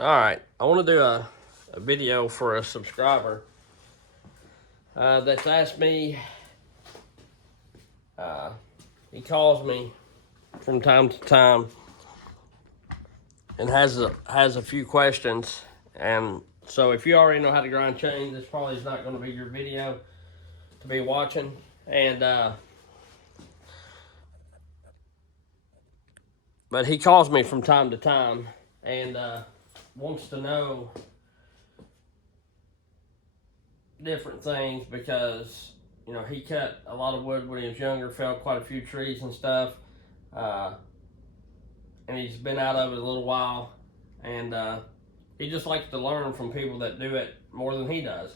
Alright, I want to do a video for a subscriber that's asked me. Uh, he calls me from time to time and has a few questions. And so if you already know how to grind chain, this probably is not going to be your video to be watching. And but he calls me from time to time and wants to know different things because he cut a lot of wood when he was younger, felled quite a few trees and stuff, uh, and he's been out of it a little while, and he just likes to learn from people that do it more than he does.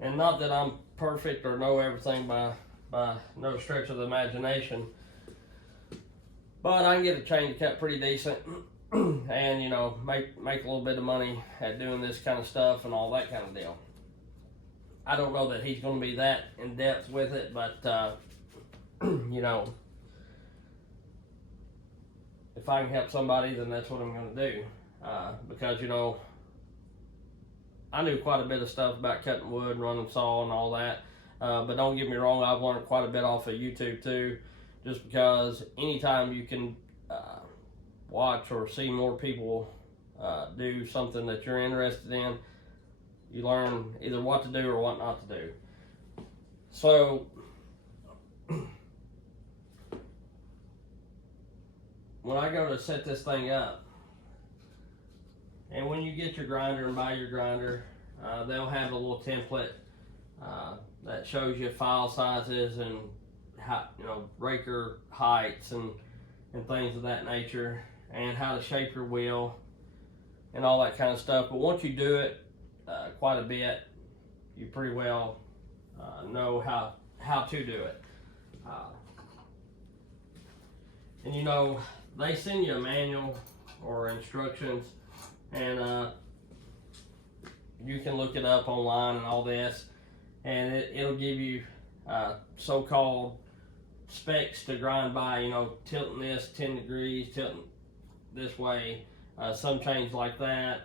And not that I'm perfect or know everything by no stretch of the imagination, but I can get a chain cut pretty decent. And make a little bit of money at doing this kind of stuff and all that kind of deal. I don't know that he's going to be that in depth with it, but if I can help somebody, then that's what I'm going to do. Because I knew quite a bit of stuff about cutting wood, running saw, and all that. But don't get me wrong, I've learned quite a bit off of YouTube too. Just because anytime you can watch or see more people do something that you're interested in, you learn either what to do or what not to do. So, when I go to set this thing up, and when you get your grinder and buy your grinder, they'll have a little template that shows you file sizes and raker heights and things of that nature, and how to shape your wheel and all that kind of stuff. But once you do it quite a bit, you pretty well know how to do it. And they send you a manual or instructions, and you can look it up online and all this, and it'll give you so-called specs to grind by, tilting this 10 degrees, tilting this way, some chains like that.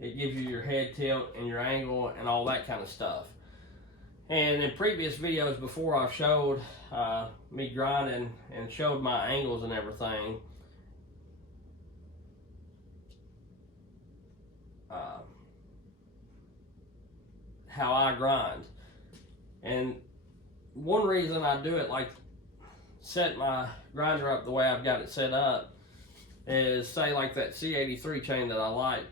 It gives you your head tilt and your angle and all that kind of stuff. And in previous videos before, I've showed me grinding and showed my angles and everything. How I grind. And one reason I do it, like set my grinder up the way I've got it set up, is say like that C83 chain that I like,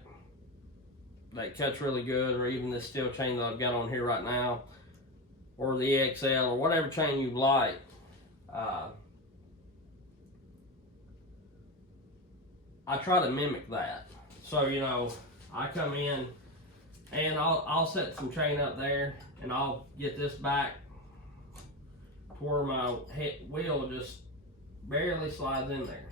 that cuts really good, or even this steel chain that I've got on here right now, or the EXL, or whatever chain you like. I try to mimic that. So I come in and I'll set some chain up there, and I'll get this back to where my wheel just barely slides in there,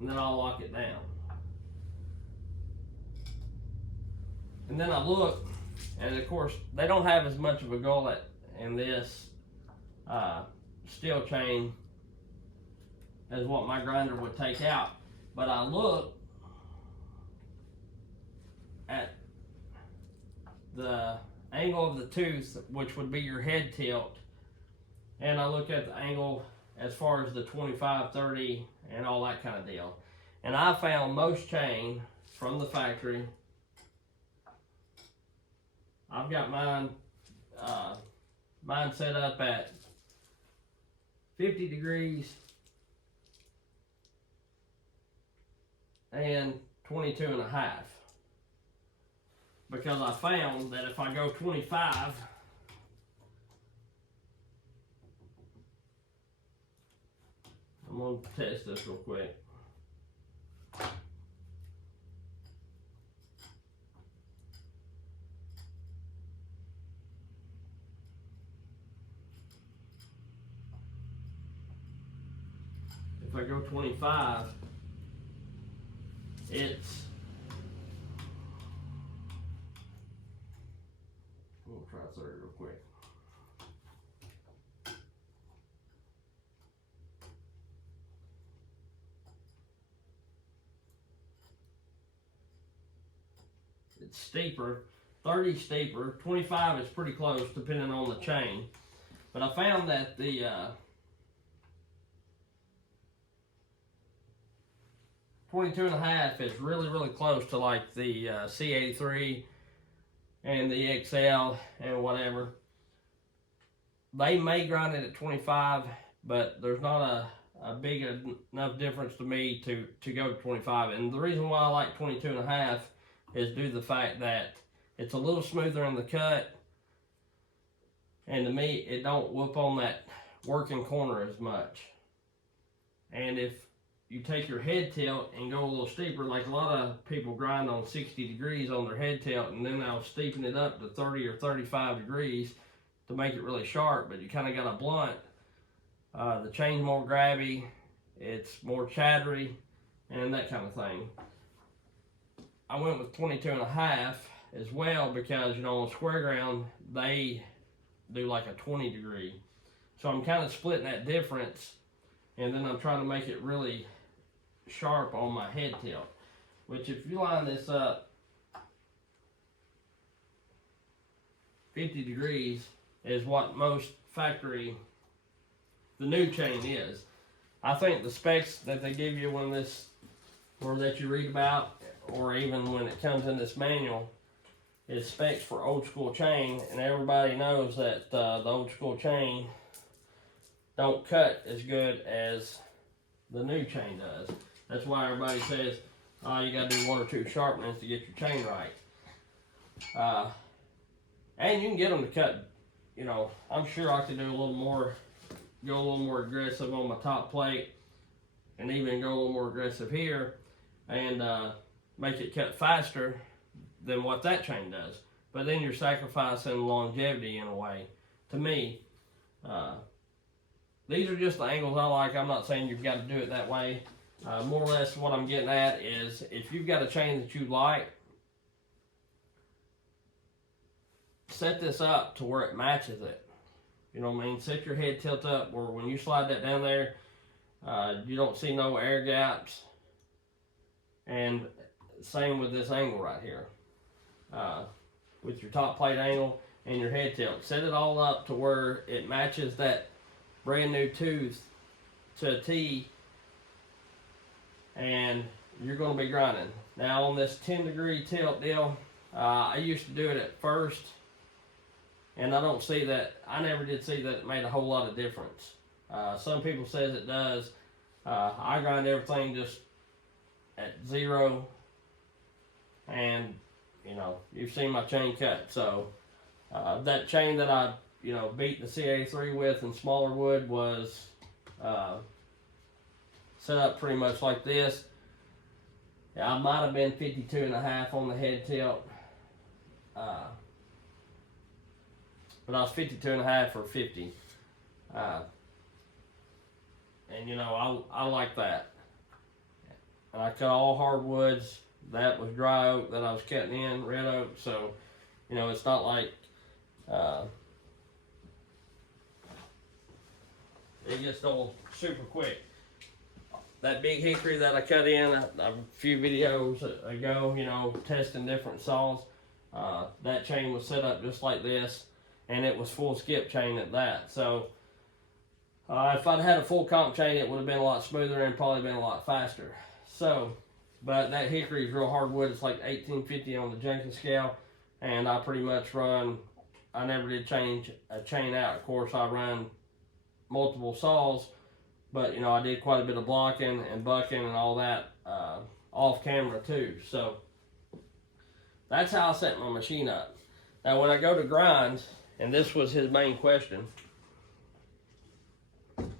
and then I'll lock it down. And then I look, and of course they don't have as much of a gullet in this steel chain as what my grinder would take out. But I look at the angle of the tooth, which would be your head tilt, and I look at the angle as far as the 25, 30, and all that kind of deal. And I found most chain from the factory, I've got mine set up at 50 degrees and 22 and a half, because I found that if I go 25, I'm going to test this real quick. If I go 25, it's, I'm going to try 30 real quick. it's steeper. 30 steeper. 25 is pretty close depending on the chain. But I found that the 22.5 is really close to like the C83 and the XL and whatever. They may grind it at 25, but there's not a big enough difference to me to go to 25. And the reason why I like 22.5 is due to the fact that it's a little smoother in the cut, and to me it don't whoop on that working corner as much. And if you take your head tilt and go a little steeper, like a lot of people grind on 60 degrees on their head tilt, and then they'll steepen it up to 30 or 35 degrees to make it really sharp, but you kind of got a blunt. The chain's more grabby, it's more chattery, and that kind of thing. I went with 22.5 as well because, you know, on square ground, they do like a 20 degree. So I'm kind of splitting that difference, and then I'm trying to make it really sharp on my head tilt, which if you line this up 50 degrees is what most factory, the new chain is. I think the specs that they give you when this, or that you read about, or even when it comes in this manual, is specs for old school chain, and everybody knows that the old school chain don't cut as good as the new chain does. That's why everybody says, oh, you got to do 1 or 2 sharpenings to get your chain right. And you can get them to cut, you know, I'm sure I could do a little more, go a little more aggressive on my top plate, and even go a little more aggressive here, and make it cut faster than what that chain does. But then you're sacrificing longevity in a way, to me. These are just the angles I like. I'm not saying you've got to do it that way. More or less what I'm getting at is, if you've got a chain that you like, set this up to where it matches it. You know what I mean? Set your head tilt up where when you slide that down there, you don't see no air gaps. And same with this angle right here. With your top plate angle and your head tilt. Set it all up to where it matches that brand new tooth to a T, and you're going to be grinding. Now on this 10 degree tilt deal, I used to do it at first, and I don't see that, I never did see that it made a whole lot of difference. Some people says it does. I grind everything just at 0, and you know, you've seen my chain cut. So that chain that I, you know, beat the C83 with in smaller wood was set up pretty much like this. I might have been 52.5 on the head tilt, but I was 52.5 or 50. And you know, I like that. And I cut all hardwoods. That was dry oak that I was cutting in, red oak. So, you know, it's not like it gets old super quick. That big hickory that I cut in a few videos ago, you know, testing different saws, that chain was set up just like this, and it was full skip chain at that. So if I'd had a full comp chain, it would have been a lot smoother and probably been a lot faster. So, but that hickory is real hardwood. It's like 1850 on the Jenkins scale, and I pretty much run, I never did change a chain out. Of course, I run multiple saws, but you know, I did quite a bit of blocking and bucking and all that off camera too. So that's how I set my machine up. Now when I go to grind, and this was his main question,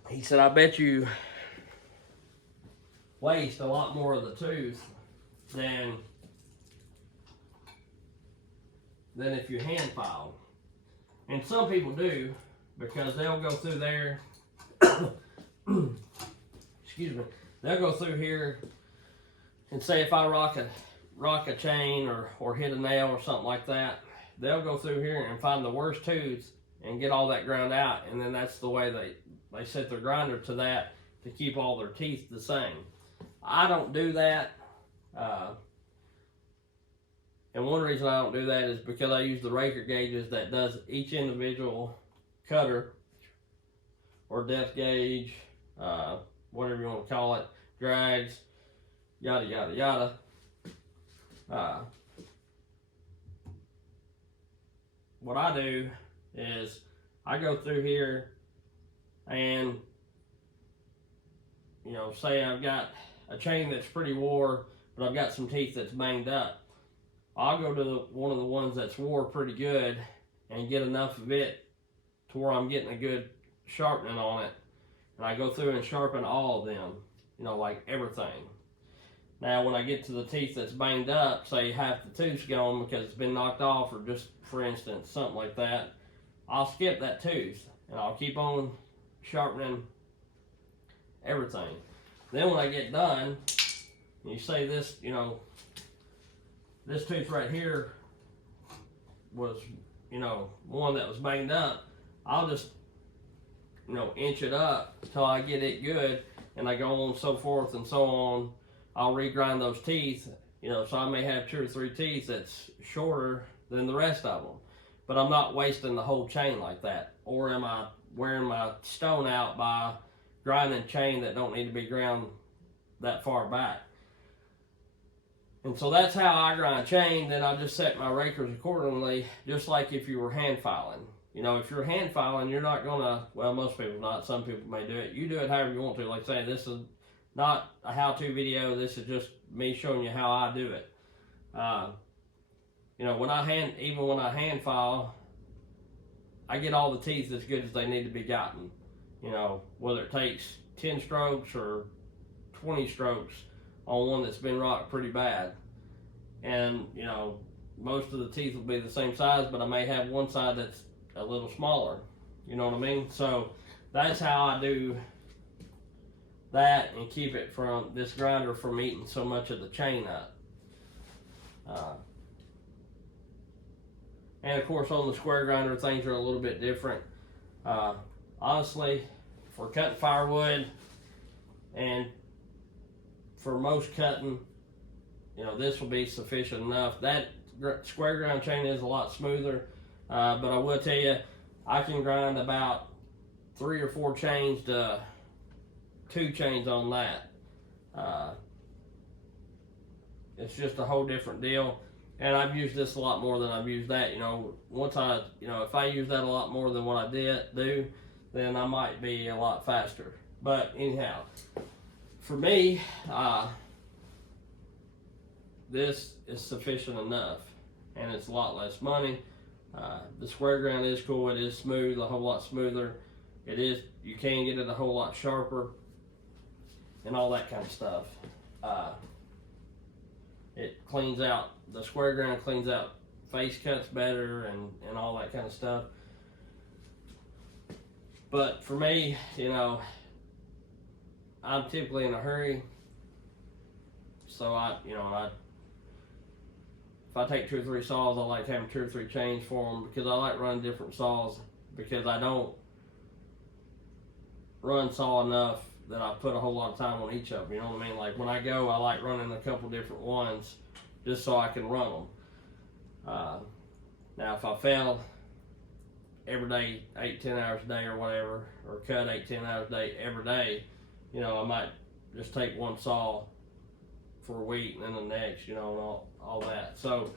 he said, I bet you waste a lot more of the tooth than if you hand file. And some people do, because they'll go through there excuse me, they'll go through here and say if I rock a chain or hit a nail or something like that, they'll go through here and find the worst tooth and get all that ground out, and then that's the way they set their grinder to that to keep all their teeth the same. I don't do that. And one reason I don't do that is because I use the raker gauges that does each individual cutter or depth gauge, whatever you want to call it, drags, yada yada yada. What I do is I go through here and, you know, say I've got a chain that's pretty wore, but I've got some teeth that's banged up. I'll go to one of the ones that's wore pretty good and get enough of it to where I'm getting a good sharpening on it. And I go through and sharpen all of them, you know, like everything. Now, when I get to the teeth that's banged up, say half the tooth's gone because it's been knocked off, or just, for instance, something like that, I'll skip that tooth and I'll keep on sharpening everything. Then when I get done, you say this, you know, this tooth right here was, you know, one that was banged up, I'll just, you know, inch it up until I get it good, and I go on so forth and so on. I'll regrind those teeth, you know, so I may have 2 or 3 teeth that's shorter than the rest of them. But I'm not wasting the whole chain like that. Or am I wearing my stone out by grinding chain that don't need to be ground that far back? And so that's how I grind chain. Then I just set my rakers accordingly, just like if you were hand filing. You know, if you're hand filing, you're not gonna, well, most people not, some people may do it. You do it however you want to. Like I say, this is not a how-to video. This is just me showing you how I do it. You know, even when I hand file, I get all the teeth as good as they need to be gotten. You know, whether it takes 10 strokes or 20 strokes on one that's been rocked pretty bad. And, you know, most of the teeth will be the same size, but I may have one side that's a little smaller. You know what I mean? So that's how I do that and keep it from this grinder from eating so much of the chain up. And of course on the square grinder things are a little bit different. Honestly, for cutting firewood and for most cutting, you know, this will be sufficient enough. That square grind chain is a lot smoother, but I will tell you, I can grind about 3 or 4 chains to 2 chains on that. It's just a whole different deal. And I've used this a lot more than I've used that. You know, if I use that a lot more than what I do, then I might be a lot faster. But anyhow, for me, this is sufficient enough, and it's a lot less money. The square grind is cool. It is smooth, a whole lot smoother. You can get it a whole lot sharper, and all that kind of stuff. It cleans out, the square grind cleans out face cuts better and all that kind of stuff. But for me, you know, I'm typically in a hurry, so if I take 2 or 3 saws, I like having 2 or 3 chains for them, because I like running different saws, because I don't run saw enough that I put a whole lot of time on each of them. You know what I mean? Like when I go, I like running a couple different ones just so I can run them. Now if I fail every day, 8-10 hours a day or whatever, or cut 8-10 hours a day every day, you know, I might just take one saw for a week and then the next, you know, and all that. So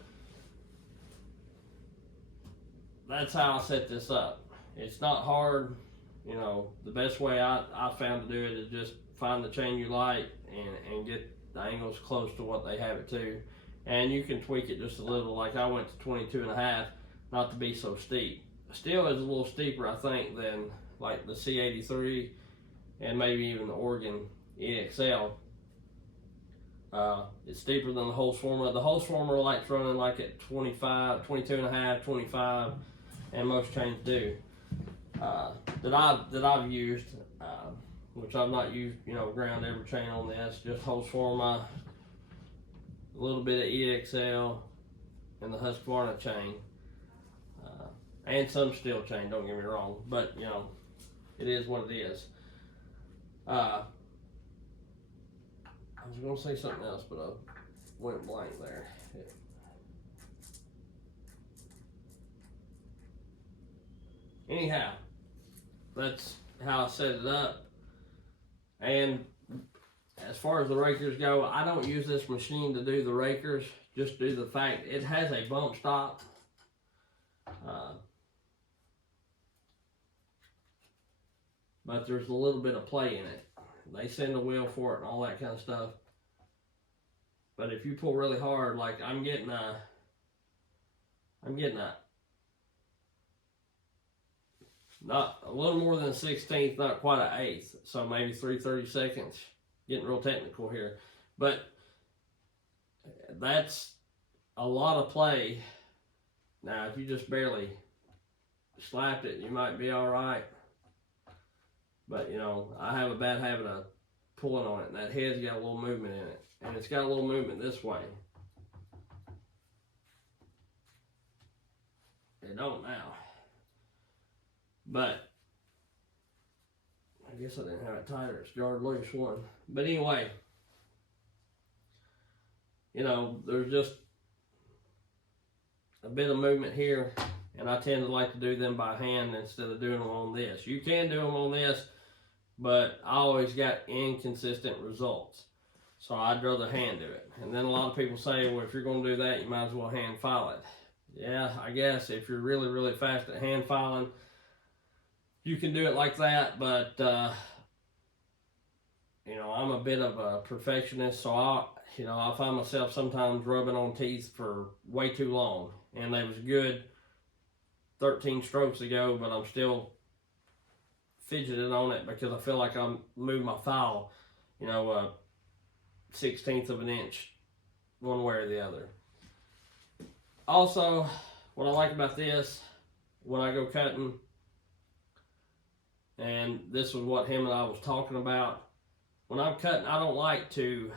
that's how I set this up. It's not hard. You know, the best way I found to do it is just find the chain you like and get the angles close to what they have it to. And you can tweak it just a little. Like I went to 22.5, not to be so steep. Still is a little steeper, I think, than like the C83 and maybe even the Oregon EXL. It's steeper than the Holzforma. The Holzforma likes running like at 25, 22.5, 25, and most chains do. That I've used, which I've not used, you know, ground every chain on this, just Holzforma, a little bit of EXL, and the Husqvarna chain, and some steel chain, don't get me wrong, but you know, it is what it is. I was going to say something else, but I went blank there. anyhow, that's how I set it up. And as far as the rakers go, I don't use this machine to do the rakers, just due to the fact it has a bump stop. But there's a little bit of play in it. They send a wheel for it and all that kind of stuff. But if you pull really hard, like I'm getting a not a little more than a 16th, not quite an eighth. So maybe 3/32. Getting real technical here. But that's a lot of play. Now, if you just barely slapped it, you might be all right. But, you know, I have a bad habit of pulling on it, and that head's got a little movement in it. And it's got a little movement this way. It don't now. But, I guess I didn't have it tighter. It's jarred loose one. But anyway, you know, there's just a bit of movement here, and I tend to like to do them by hand instead of doing them on this. You can do them on this, but I always got inconsistent results. So I'd rather hand do it. And then a lot of people say, well, if you're going to do that, you might as well hand file it. Yeah, I guess if you're really, really fast at hand filing, you can do it like that, but, you know, I'm a bit of a perfectionist, so I find myself sometimes rubbing on teeth for way too long. And they was good 13 strokes ago, but I'm still fidgeting on it because I feel like I'm moving my file, you know, a 16th of an inch one way or the other. Also, what I like about this, when I go cutting, and this was what him and I was talking about, when I'm cutting, I don't like to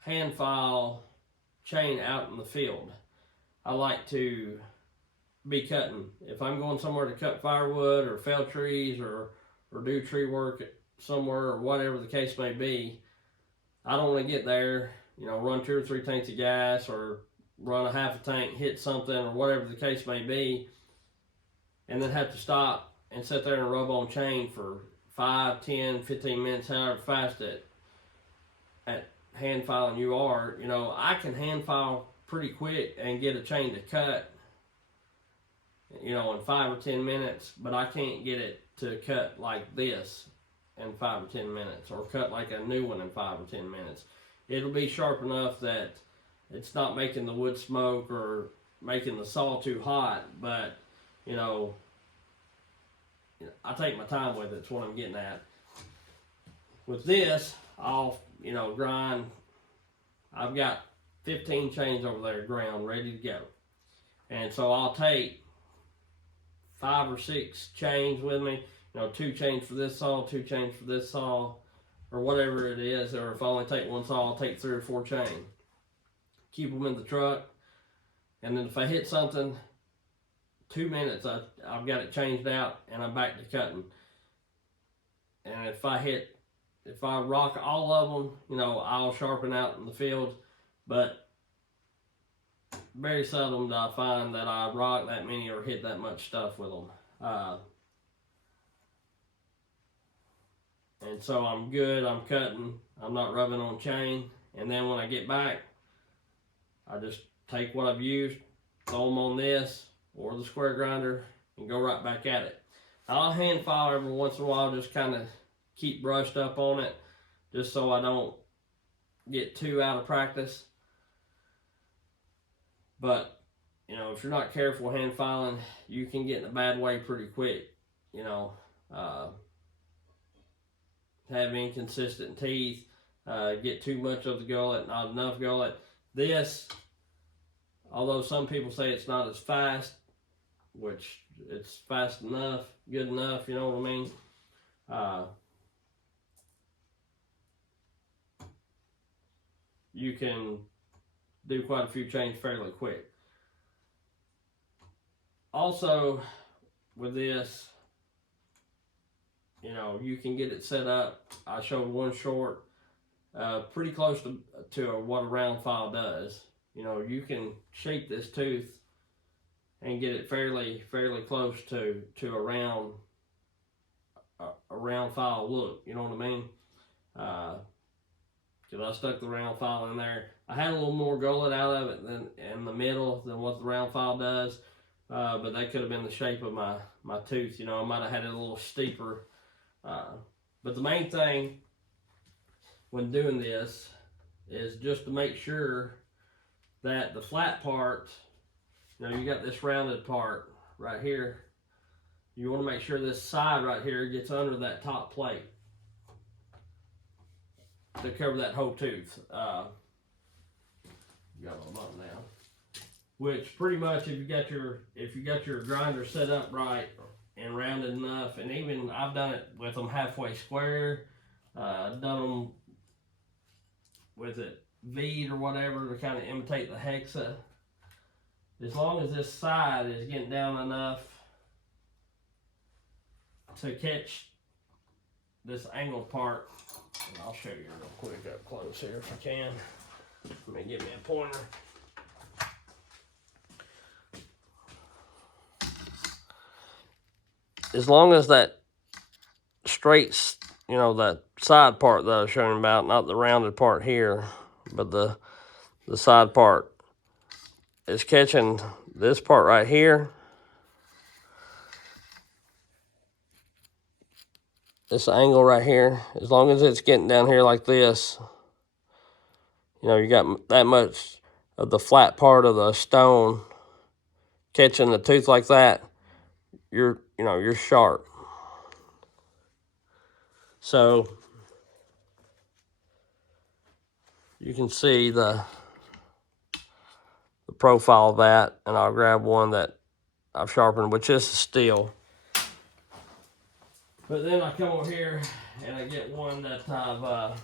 hand file chain out in the field. I like to be cutting. If I'm going somewhere to cut firewood or fell trees or do tree work somewhere or whatever the case may be, I don't want to get there, you know, run 2 or 3 tanks of gas or run a half a tank, hit something or whatever the case may be, and then have to stop and sit there and rub on chain for 5, 10, 15 minutes, however fast at hand filing you are. You know, I can hand file pretty quick and get a chain to cut, you know, in 5 or 10 minutes, but I can't get it to cut like this in 5 or 10 minutes, or cut like a new one in 5 or 10 minutes. It'll be sharp enough that it's not making the wood smoke or making the saw too hot, but, you know, I take my time with it. That's what I'm getting at. With this, I'll, you know, grind. I've got 15 chains over there ground ready to go. And so I'll take 5 or 6 chains with me. You know, 2 chains for this saw, 2 chains for this saw, or whatever it is. Or if I only take one saw, I'll take 3 or 4 chains. Keep them in the truck. And then if I hit something, 2 minutes, I've got it changed out and I'm back to cutting. And if I rock all of them, you know, I'll sharpen out in the field. But very seldom do I find that I rock that many or hit that much stuff with them. And so I'm good, I'm cutting, I'm not rubbing on chain. And then when I get back, I just take what I've used, throw them on this or the square grinder, and go right back at it. I'll hand file every once in a while, just kind of keep brushed up on it, just so I don't get too out of practice. But, you know, if you're not careful hand filing, you can get in a bad way pretty quick. You know, have inconsistent teeth, get too much of the gullet, not enough gullet. This, although some people say it's not as fast, which it's fast enough, good enough, you know what I mean? You can do quite a few chains fairly quick. Also, with this, you know, you can get it set up. I showed one short, pretty close to what a round file does. You know, you can shape this tooth and get it fairly close to a round file look. You know what I mean? Because I stuck the round file in there. I had a little more gullet out of it than in the middle than what the round file does, but that could have been the shape of my tooth. You know, I might have had it a little steeper. But the main thing when doing this is just to make sure that the flat part, you know, you got this rounded part right here. You want to make sure this side right here gets under that top plate to cover that whole tooth. Got them up now. Which pretty much, if you got your grinder set up right and rounded enough, and even I've done it with them halfway square, done them with it V'd or whatever to kind of imitate the hexa. As long as this side is getting down enough to catch this angled part, and I'll show you real quick up close here if I can. Let me give me a pointer. As long as that straight, you know, that side part that I was showing about, not the rounded part here, but the side part is catching this part right here, this angle right here. As long as it's getting down here like this, you know, you got that much of the flat part of the stone catching the tooth like that, you're sharp. So you can see the profile of that, and I'll grab one that I've sharpened, which is steel. But then I come over here and I get one that I'll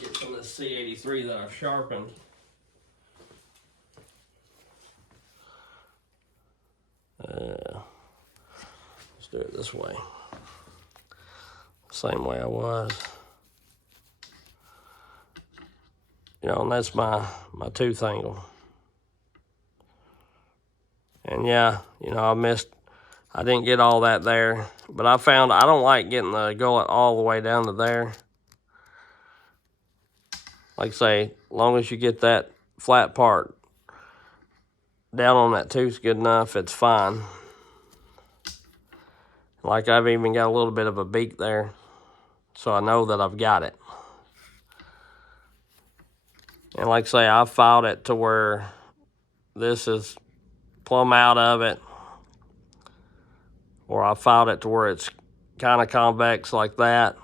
get some of this C83 that I've sharpened. Let's do it this way. Same way I was. You know, and that's my tooth angle. And yeah, you know, I didn't get all that there, but I found I don't like getting the gullet all the way down to there. Like I say, as long as you get that flat part down on that tooth good enough, it's fine. Like I've even got a little bit of a beak there, so I know that I've got it. And like I say, I've filed it to where this is plumb out of it, or I filed it to where it's kind of convex like that.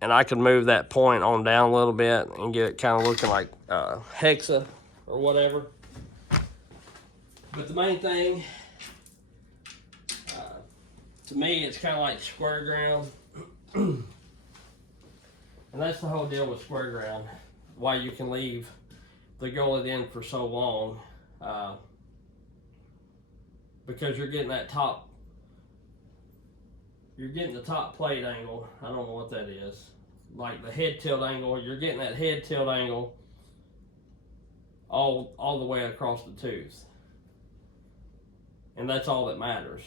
And I can move that point on down a little bit and get it kind of looking like hexa or whatever. But the main thing, to me, it's kind of like square ground. And that's the whole deal with square ground. Why you can leave the gullet in for so long. Because you're getting that top, you're getting the top plate angle. I don't know what that is. Like the head tilt angle, you're getting that head tilt angle all the way across the tooth. And that's all that matters.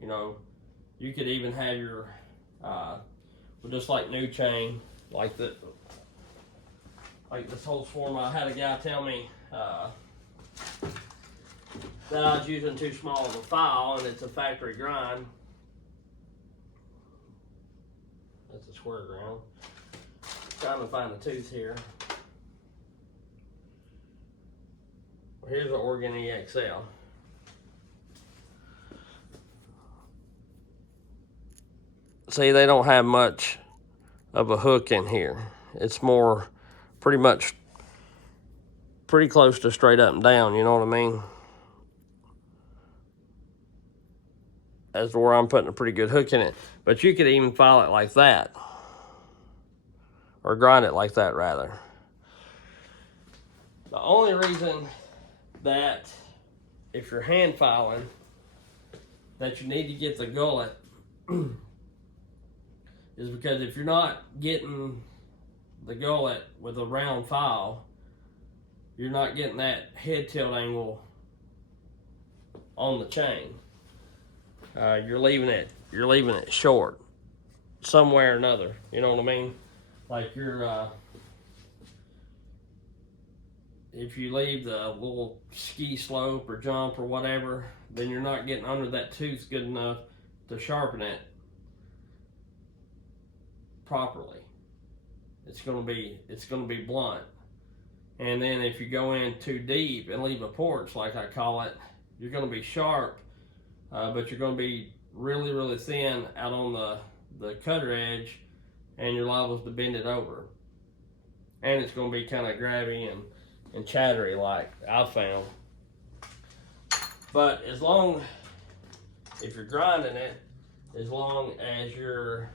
You know, you could even have your, just like new chain, like this whole form. I had a guy tell me that I was using too small of a file, and it's a factory grind. That's a square ground. Trying to find a tooth here. Well, here's an Oregon EXL. See, they don't have much of a hook in here. It's more pretty close to straight up and down, you know what I mean? As to where I'm putting a pretty good hook in it. But you could even file it like that. Or grind it like that, rather. The only reason that, if you're hand filing, that you need to get the gullet is because if you're not getting the gullet with a round file, you're not getting that head tilt angle on the chain. You're leaving it short somewhere or another. You know what I mean? Like if you leave the little ski slope or jump or whatever, then you're not getting under that tooth good enough to sharpen it properly. It's gonna be blunt. And then if you go in too deep and leave a porch, like I call it, you're gonna be sharp, but you're gonna be really, really thin out on the cutter edge, and you're liable to bend it over. And it's gonna be kind of grabby and chattery, like I've found. But if you're grinding it, as long as your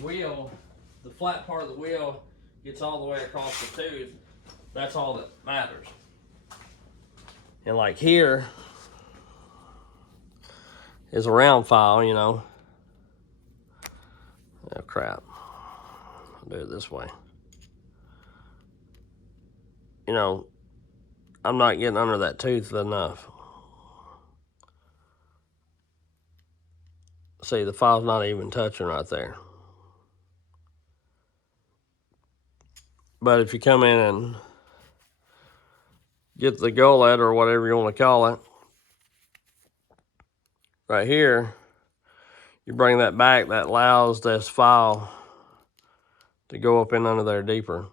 wheel, the flat part of the wheel gets all the way across the tooth, that's all that matters. And like here is a round file, you know. Oh crap, I'll do it this way. You know, I'm not getting under that tooth enough. See, the file's not even touching right there. But if you come in and get the gullet or whatever you want to call it, right here, you bring that back, that allows this file to go up in under there deeper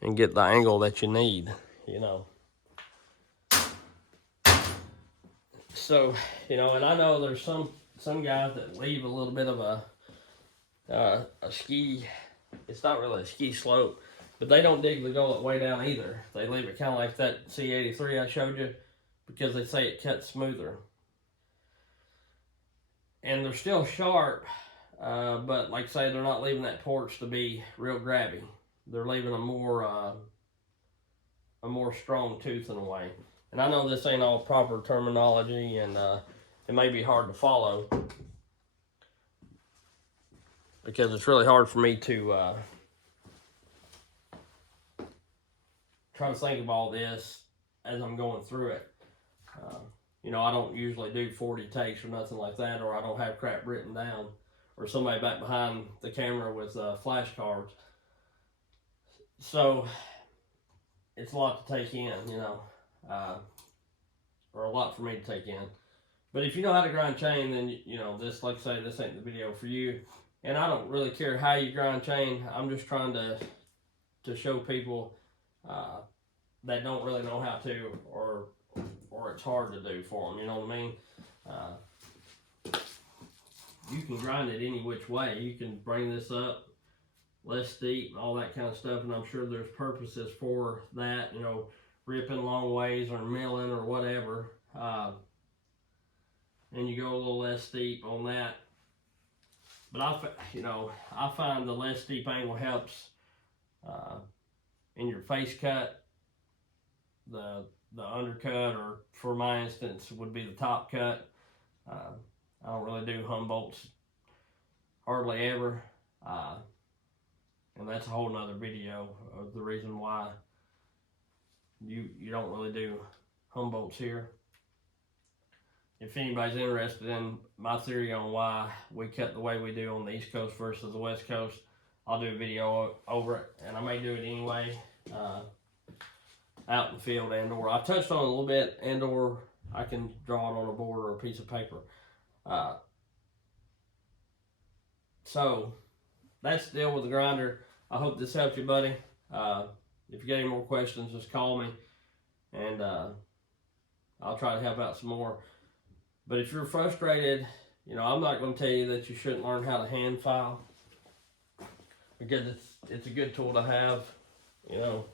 and get the angle that you need, you know. So, you know, and I know there's some guys that leave a little bit of a ski, it's not really a ski slope, but they don't dig the gullet way down either. They leave it kind of like that C83 I showed you, because they say it cuts smoother. And they're still sharp, but like I say, they're not leaving that porch to be real grabby. They're leaving a more strong tooth in a way. And I know this ain't all proper terminology, and it may be hard to follow, because it's really hard for me to try to think of all this as I'm going through it. You know, I don't usually do 40 takes or nothing like that, or I don't have crap written down, or somebody back behind the camera with flashcards. So it's a lot to take in, you know, or a lot for me to take in. But if you know how to grind chain, then, you know, this, like I say, this ain't the video for you. And I don't really care how you grind chain. I'm just trying to show people that don't really know how to, or it's hard to do for them, you know what I mean? You can grind it any which way. You can bring this up less steep, all that kind of stuff, and I'm sure there's purposes for that, you know, ripping long ways or milling or whatever. And you go a little less steep on that. But I find the less steep angle helps in your face cut, the undercut, or for my instance would be the top cut. I don't really do Humboldts hardly ever, and that's a whole nother video of the reason why you don't really do Humboldts here. If anybody's interested in my theory on why we cut the way we do on the East Coast versus the West Coast, I'll do a video over it, and I may do it anyway, out in the field, and/or I touched on it a little bit, and/or I can draw it on a board or a piece of paper. So that's the deal with the grinder. I hope this helped you, buddy. If you got any more questions, just call me, and I'll try to help out some more. But if you're frustrated, you know, I'm not going to tell you that you shouldn't learn how to hand file, because it's a good tool to have, you know,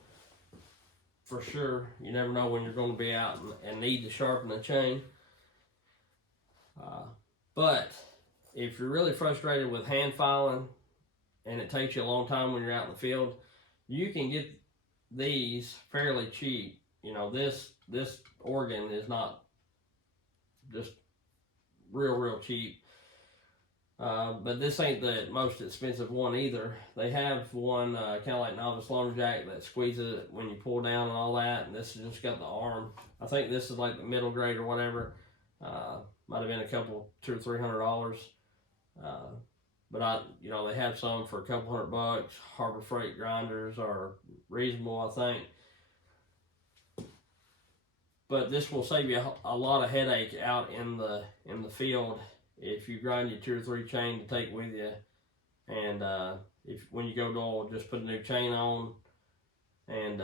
for sure. You never know when you're going to be out and need to sharpen a chain. But if you're really frustrated with hand filing and it takes you a long time when you're out in the field, you can get these fairly cheap. You know, this organ is not just real cheap. But this ain't the most expensive one either. They have one kind of like novice lumberjack that squeezes it when you pull down and all that. And this has just got the arm. I think this is like the middle grade or whatever. Might have been a couple, $200 or $300. But they have some for a couple $100. Harbor Freight grinders are reasonable, I think. But this will save you a lot of headache out in the field if you grind your 2 or 3 chain to take with you. And if when you go to oil, just put a new chain on and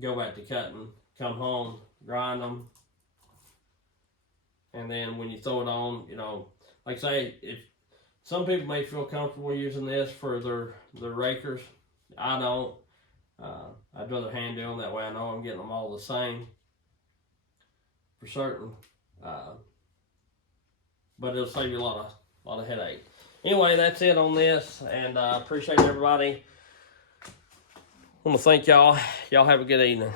go back to cutting. Come home, grind them, and then when you throw it on, like I say, if some people may feel comfortable using this for their rakers, I don't. I'd rather hand do them, that way I know I'm getting them all the same for certain. But it'll save you a lot of headache. Anyway, that's it on this, and I appreciate everybody. I want to thank y'all. Y'all have a good evening.